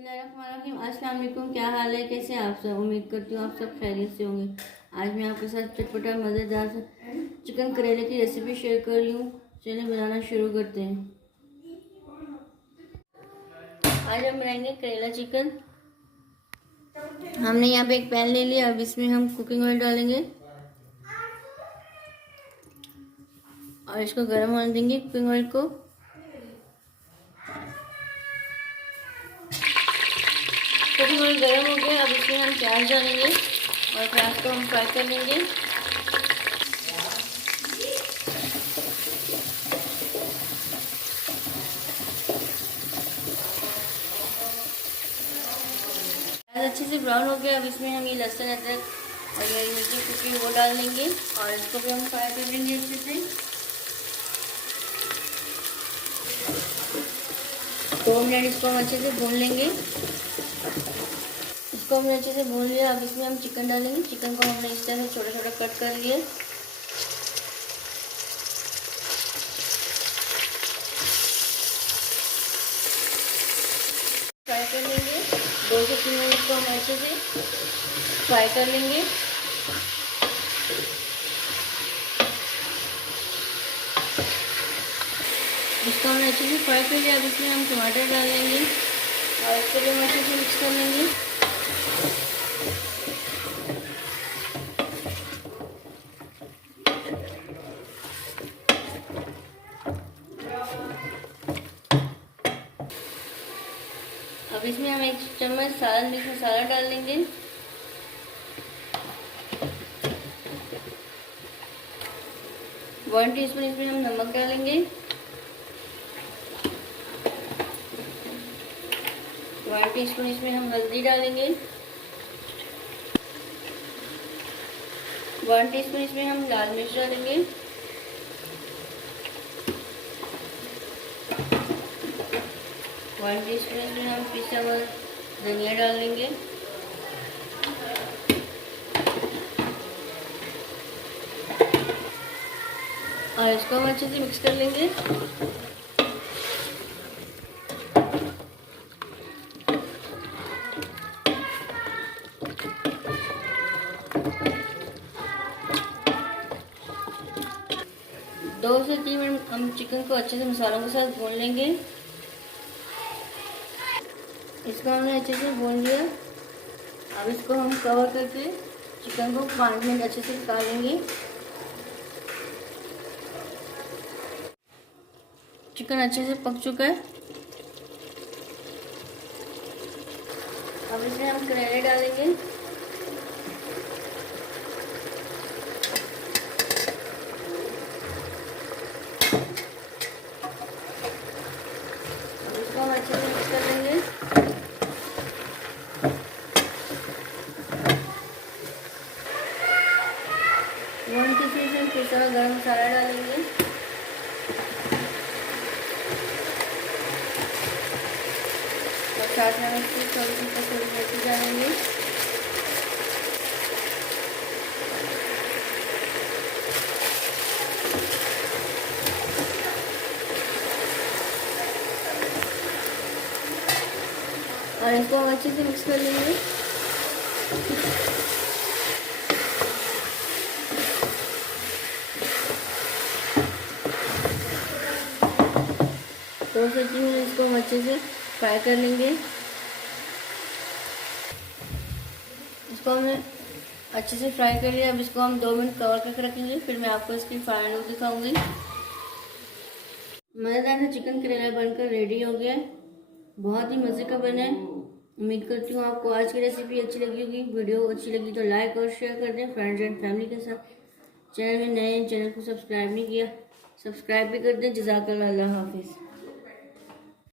बिस्मिल्लाहिर्रहमानिर्रहीम। अस्सलाम वालेकुम। क्या हाल है, कैसे हैं आप सब? उम्मीद करती हूँ आप सब खैरियत से होंगे। आज मैं आपके साथ चटपटा मज़ेदार चिकन करेले की रेसिपी शेयर कर रही हूँ। चलिए बनाना शुरू करते हैं। आज हम बनाएंगे करेला चिकन। हमने यहाँ पे एक पैन ले लिया। अब इसमें हम कुकिंग ऑयल डालेंगे और इसको गर्म होने देंगे कुकिंग ऑयल को। कुकिंग ऑयल गर्म हो गया। अब इसमें हम प्याज डालेंगे और प्याज को हम फ्राई कर लेंगे। प्याज अच्छे से ब्राउन हो गया। अब इसमें हम ये लहसुन अदरक और ये मिर्ची कुटी वो डाल लेंगे और इसको भी हम फ्राई कर लेंगे अच्छे से। 2 मिनट इसको हम अच्छे से भून लेंगे। इसको हमने अच्छे से भून लिया। अब इसमें हम चिकन डालेंगे। चिकन को हमने इस तरह से छोटा छोटा कट कर लिया। फ्राई कर लेंगे। 2 से 3 मिनट को हम अच्छे से फ्राई कर लेंगे। इसको हमने अच्छे से फ्राई कर लिया। अब इसमें हम टमाटर डाल लेंगे और इसको भी हम अच्छे से मिक्स कर लेंगे। अब इसमें हम 1 चम्मच सालन मिर्च मसाला डाल लेंगे। वन टीस्पून इसमें हम नमक डालेंगे। 1 टीस्पून इसमें हम हल्दी डालेंगे। 1 टीस्पून इसमें हम लाल मिर्च डालेंगे। 1 टीस्पून इसमें हम पिसा हुआ धनिया डाल लेंगे। और इसको हम अच्छे से मिक्स कर लेंगे। दो से 3 मिनट हम चिकन को अच्छे से मसालों के साथ भून लेंगे। इसको हमने अच्छे से भून लिया। अब इसको हम कवर करके चिकन को 5 मिनट अच्छे से पका लेंगे। चिकन अच्छे से पक चुका है। अब इसमें हम करेले डालेंगे। अब इसको हम अच्छे से मिक्स कर लेंगे। वन टीस्पून हम पिसा हुआ गरम मसाला डालेंगे। और साथ में हम इसकी थोड़ी सी कसूरी मेथी डालेंगे। और इसको हम अच्छे से मिक्स कर लेंगे। दो से 3 मिनट इसको हम अच्छे से फ्राई कर लेंगे। इसको हमने अच्छे से फ्राई कर लिया। अब इसको हम 2 मिनट कवर करके रखेंगे। फिर मैं आपको इसकी फाइनल लुक दिखाऊंगी। मज़ेदार सा चिकन करेला बनकर रेडी हो गया है। बहुत ही मज़े का बना है। उम्मीद करती हूँ आपको आज की रेसिपी अच्छी लगी होगी। वीडियो अच्छी लगी तो लाइक और शेयर कर दें फ्रेंड्स एंड फैमिली के साथ। चैनल में नए चैनल को सब्सक्राइब नहीं किया, सब्सक्राइब भी कर दें। जज़ाकल्लाह, अल्लाह हाफिज़।